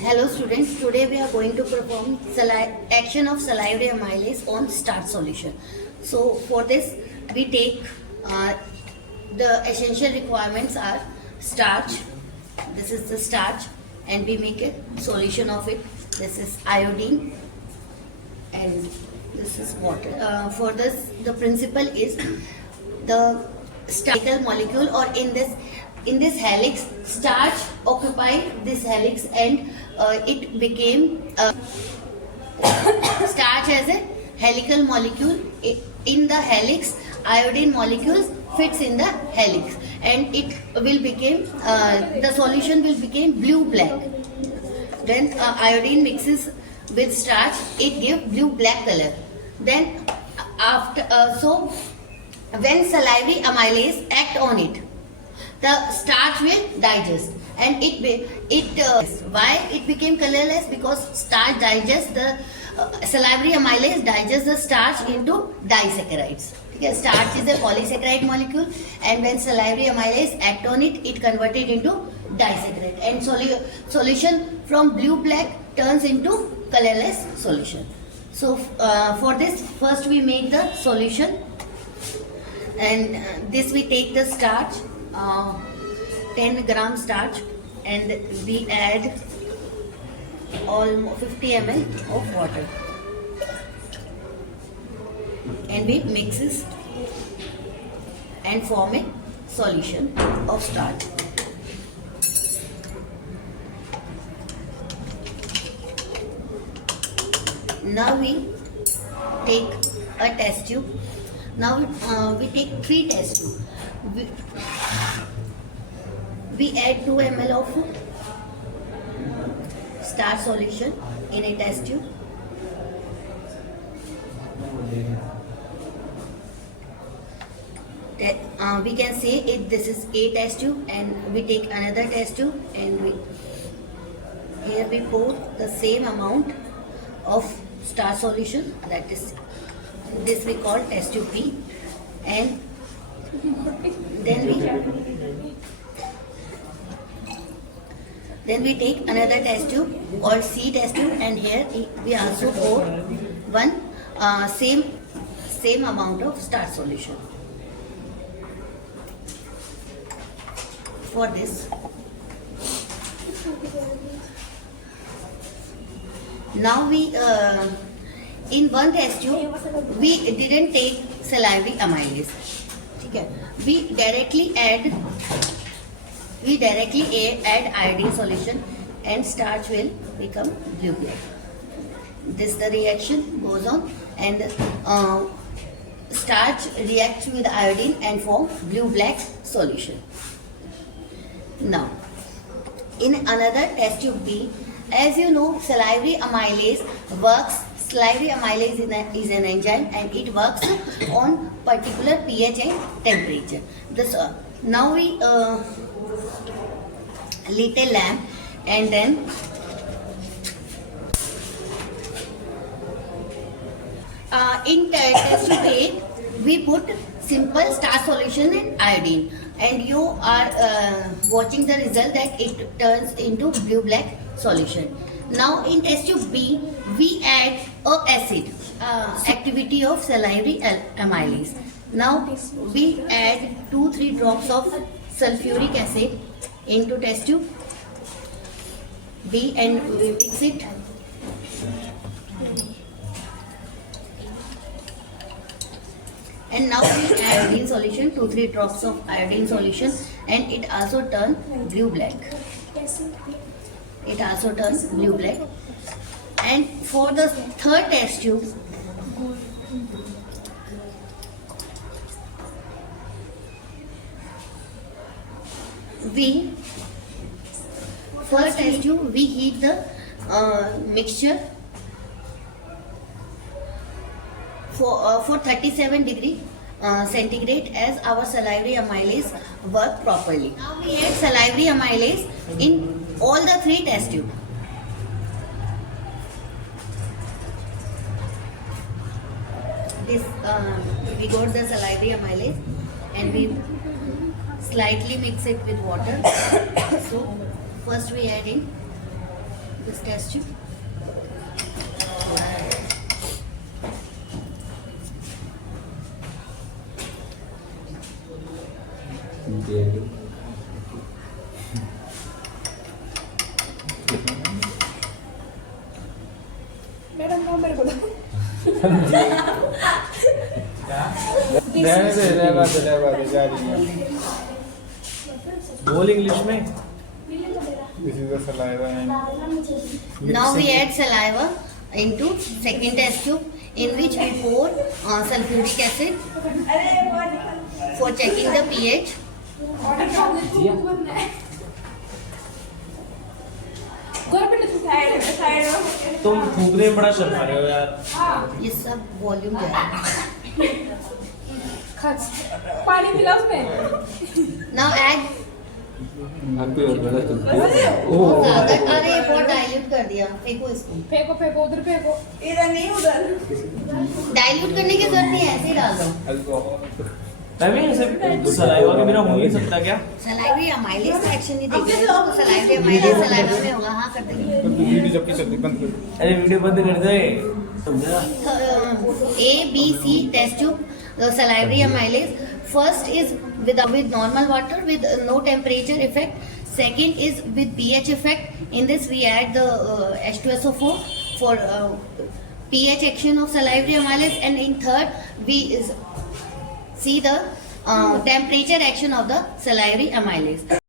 Hello students, today we are going to perform action of salivary amylase on starch solution. So for this we take the essential requirements are starch, this is the starch, and we make a solution of it. This is iodine and this is water. For this the principle is the starch molecule, or in this helix starch occupied this helix, and it became starch as a helical molecule. In the helix iodine molecules fits in the helix, and it will become the solution will become blue black. When iodine mixes with starch, it gives blue black color. Then after when salivary amylase act on it, the starch will digest, and why it became colorless? Because starch digests the salivary amylase digests the starch into disaccharides. Okay, starch is a polysaccharide molecule, and when salivary amylase act on it, it converted into disaccharide, and solution from blue black turns into colorless solution. So for this, first we make the solution, and this we take the starch, 10 gram starch, and we add almost 50 ml of water, and we mixes and form a solution of starch. Now we take a test tube. Now we take 3 test tubes. We add 2 ml of starch solution in a test tube. We can say this is a test tube, and we take another test tube, and here we pour the same amount of starch solution, that is this we call test tube B, and then we take another test tube or C test tube, and here we also pour one same amount of starch solution. For this, now we in one test tube we didn't take salivary amylase. Okay, we directly add iodine solution, and starch will become blue black. This the reaction goes on, and starch reacts with iodine and form blue black solution. Now in another test tube B, as you know, salivary amylase is an enzyme, and it works on particular pH and temperature. This now we lit a lamp, and then in test tube A we put simple starch solution and iodine, and you are watching the result that it turns into blue black solution. Now in test tube B we add acid, activity of salivary amylase. Now we add 2-3 drops of sulfuric acid into test tube B, and we mix it. And now we add iodine solution, 2-3 drops of iodine solution, and it also turns blue black. It also turns blue black. And for the third test tube, we heat the mixture for 37 degree centigrade, as our salivary amylase work properly. Now we add salivary amylase in all the 3 test tubes. This we got the salivary amylase, and we slightly mix it with water. So First we add in this test tube. Madam no मेरे को दो। रहने दे जा रही है। बोल English में। This is the saliva and Now we add saliva into second test tube, in which we pour sulfuric acid for checking the pH. तुम फूकने में बड़ा शर्मा रहे हो यार। ये सब वॉल्यूम जाएगा. पानी मिला उसमें। Now add ओह ज़्यादा, अरे बहुत डाइल्यूट कर दिया, फेंको इसको. फेंको फेंको उधर फेंको। इधर नहीं उधर। डाइल्यूट करने की जरूरत नहीं है, ऐसे ही डाल दो. तभी ऐसे सलाइवा के बिना हो नहीं सकता क्या? सलाइवरी अमाइलेज का एक्शन नहीं देख रहे हो, तो सलाइवरी अमाइलेज सलाइवा में होगा. हाँ कर देंगे. वीडियो जब की चलती बंद कर. अरे वीडियो बंद कर दे। A, B, C test tube, the salivary amylase. First is with normal water with no temperature effect. Second is with pH effect. In this we add the H2SO4 for pH action of salivary amylase, and in third we see the temperature action of the salivary amylase.